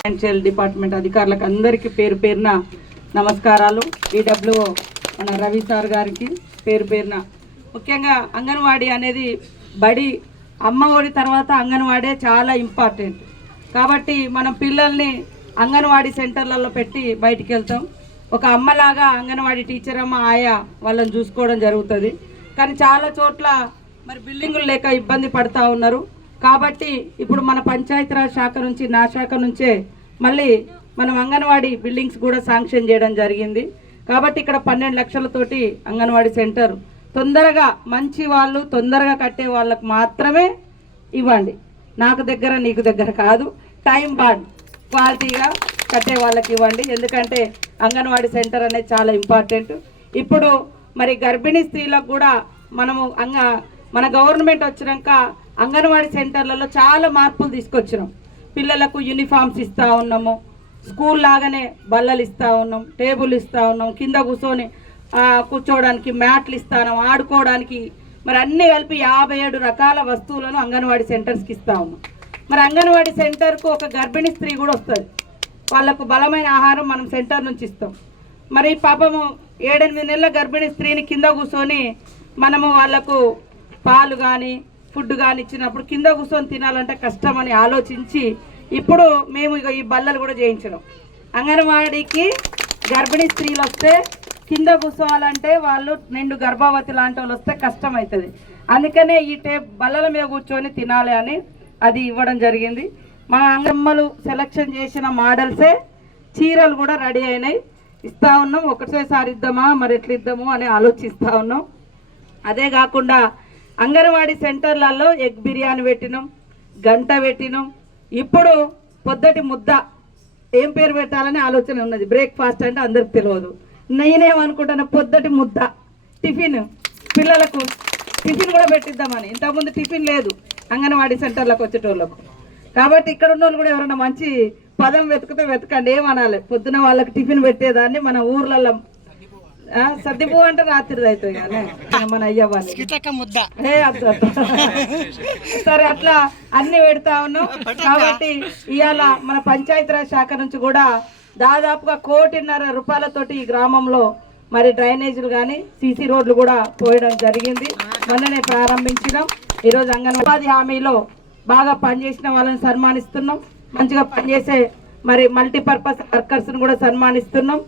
Financial department అధికారులకు అందరికీ పేరు పేరున నమస్కారాలు. ఈడబ్ల్యూఓ మన రవి సార్ గారికి పేరు పేరున. ముఖ్యంగా అంగన్వాడీ అనేది బడి అమ్మ ఒడి తర్వాత అంగన్వాడే చాలా ఇంపార్టెంట్. కాబట్టి మనం పిల్లల్ని అంగన్వాడీ సెంటర్లలో పెట్టి బయటికి వెళ్తాం. ఒక అమ్మలాగా అంగన్వాడీ టీచర్ అమ్మ ఆయా వాళ్ళని చూసుకోవడం జరుగుతుంది. కానీ చాలా చోట్ల మరి బిల్డింగులు లేక ఇబ్బంది పడుతూ ఉన్నారు. కాబట్టి ఇప్పుడు మన పంచాయతీరాజ్ శాఖ నుంచి నా శాఖ నుంచే మళ్ళీ మనం అంగన్వాడీ బిల్డింగ్స్ కూడా శాంక్షన్ చేయడం జరిగింది. కాబట్టి ఇక్కడ 12 లక్షలతోటి అంగన్వాడీ సెంటర్ తొందరగా మంచి వాళ్ళు తొందరగా కట్టే వాళ్ళకు మాత్రమే ఇవ్వండి. నాకు దగ్గర నీకు దగ్గర కాదు, టైం బాండ్ క్వాలిటీగా కట్టే వాళ్ళకి ఇవ్వండి. ఎందుకంటే అంగన్వాడీ సెంటర్ అనేది చాలా ఇంపార్టెంట్. ఇప్పుడు మరి గర్భిణీ స్త్రీలకు కూడా మనము మన గవర్నమెంట్ వచ్చినాక అంగన్వాడీ సెంటర్లలో చాలా మార్పులు తీసుకొచ్చినాం. పిల్లలకు యూనిఫామ్స్ ఇస్తూ ఉన్నాము, స్కూల్ లాగానే బల్లలు ఇస్తూ ఉన్నాం, టేబుల్ ఇస్తూ ఉన్నాం, కింద కూర్చోవడానికి మ్యాట్లు ఇస్తాను, ఆడుకోవడానికి మరి అన్నీ కలిపి 57 రకాల వస్తువులను అంగన్వాడీ సెంటర్స్కి ఇస్తూ ఉన్నాం. మరి అంగన్వాడీ సెంటర్కు ఒక గర్భిణీ స్త్రీ కూడా వస్తుంది. వాళ్ళకు బలమైన ఆహారం మనం సెంటర్ నుంచి ఇస్తాం. మరి పాపము 7-8 నెలల గర్భిణీ స్త్రీని కింద కూర్చొని మనము వాళ్ళకు పాలు కానీ ఫుడ్ కానీ ఇచ్చినప్పుడు కింద కూర్చొని తినాలంటే కష్టమని ఆలోచించి ఇప్పుడు మేము ఇక ఈ బల్లలు కూడా చేయించడం. అంగన్వాడీకి గర్భిణీ స్త్రీలు వస్తే కింద కూర్చోవాలంటే వాళ్ళు నిండు గర్భవతి లాంటి వాళ్ళు వస్తే కష్టం అవుతుంది. అందుకనే ఈ బల్లల మీద కూర్చొని తినాలి అని అది ఇవ్వడం జరిగింది. మా అంగమ్మలు సెలెక్షన్ చేసిన మోడల్సే చీరలు కూడా రెడీ అయినాయి, ఇస్తూ ఉన్నాం. ఒకటేసారి ఇద్దామా మరి ఎట్లా ఇద్దాము అని ఆలోచిస్తూ ఉన్నాం. అదే కాకుండా అంగన్వాడీ సెంటర్లలో ఎగ్ బిర్యానీ పెట్టినాం, గంట పెట్టినాం. ఇప్పుడు పొద్దటి ముద్ద ఏం పేరు పెట్టాలని ఆలోచన ఉన్నది. బ్రేక్ఫాస్ట్ అంటే అందరికి తెలియదు. నేనేమనుకుంటాను పొద్దటి ముద్ద టిఫిన్, పిల్లలకు టిఫిన్ కూడా పెట్టిద్దామని. ఇంతకుముందు టిఫిన్ లేదు అంగన్వాడీ సెంటర్లకు వచ్చేటోళ్ళకు. కాబట్టి ఇక్కడ ఉన్న వాళ్ళు కూడా ఎవరైనా మంచి పదం వెతుకుతే వెతకండి, ఏమనాలి. పొద్దున వాళ్ళకి టిఫిన్ పెట్టేదాన్ని మన ఊర్లలో సర్దిపూ అంటే రాత్రి అవుతాయి కానీ మన అయ్యవాళ్ళు సరే అట్లా అన్ని పెడతా ఉన్నాం. కాబట్టి ఇవాళ మన పంచాయతీరాజ్ శాఖ నుంచి కూడా దాదాపుగా 1.5 కోట్లతోటి ఈ గ్రామంలో మరి డ్రైనేజీలు కానీ సీసీ రోడ్లు కూడా పోయడం జరిగింది. మొన్ననే ప్రారంభించినాం. ఈరోజు అంగన్వాడీ హామీలో బాగా పనిచేసిన వాళ్ళని సన్మానిస్తున్నాం. మంచిగా పనిచేసే మరి మల్టీపర్పస్ వర్కర్స్ని కూడా సన్మానిస్తున్నాం.